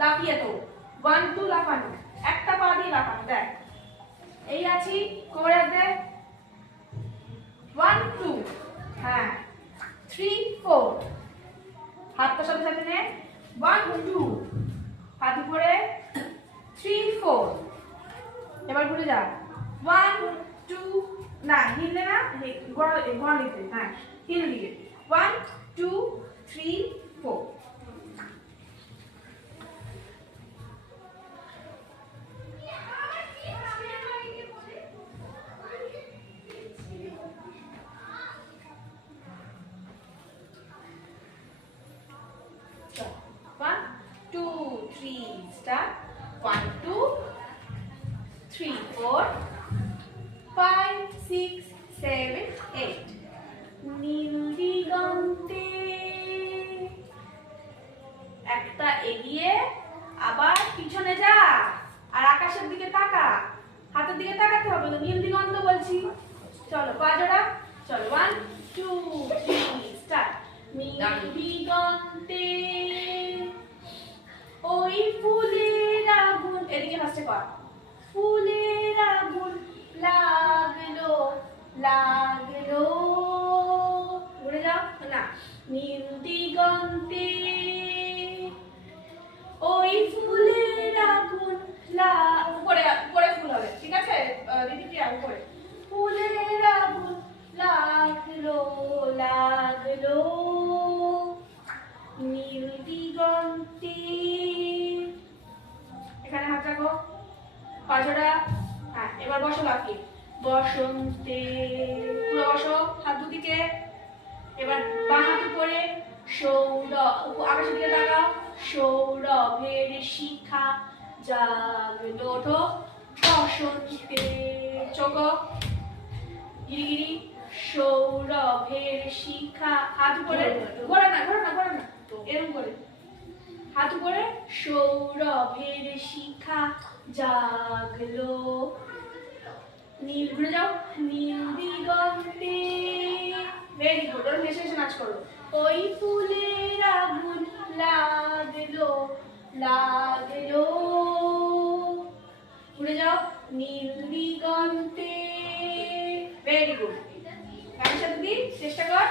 লাফিয়ে তো 1 2 লাফানো, একটা পা দিয়ে লাফানো। দেখ এই আছি, কোমরে দেখ 1 2, হ্যাঁ 3 4, হাতটা সাথে সাথে নে 1 2, হাত উপরে 3 4, এবার ঘুরে যা 1 2, না হিললে না, গড়ালিতে, হ্যাঁ হিল দিয়ে 1 2 3 4। One, two, three, start. 1 2 3 4 5 6 7 8। নীল দিগন্তে, একটা এগিয়ে আবার পিছনে যা, আর আকাশের দিকে তাকা, হাতের দিকে তাকাতে হবে তো, নীল দিগন্ত বলছি। চলো পা জোড়া, চলো 1 2 3 স্টার্ট। নীল দিগন্তে ওই ফুলের আগুন, এদিকে ফার্স্টে কর, ফুলের আগুন লাগলো লাগলো, ঘুরে যাও না, নীল দিগন্তে ওই ফুলের আগুন উপরে উপরে ফুল হবে, ঠিক আছে দিদি প্রিয়া, উপরে ফুলের আগুন লাগলো লাগলো, নীল দিগন্তে। এখানে হাত রাখো, পাজোড়া, হ্যাঁ এবার বসো লাফিয়ে, বসন্তে, পুরো বসো হাত দুদিকে। এবার বাঁ হাত উপরে, সৌরভ, আকাশের দিকে তাকাও, সৌরভের শিখা জাগলো, ওঠো বসন্তে, চোখ গিরিগিরি, সৌরভের শিখা, হাত উপরে, ঘোরা না ঘোরা না ঘোরা না, এরকম করে হাত উপরে, সৌরভের শিখা জাগলো, নীল, ঘুরে যাও, নীল দিগন্তে। ভেরি গুড, ওরা হেসে হেসে নাচ করো, ওই ফুলের আগুন লাগলো লাগলো, ঘুরে যাও, নীল দিগন্তে। ভেরি গুড, গানের সাথে দি, চেষ্টা কর।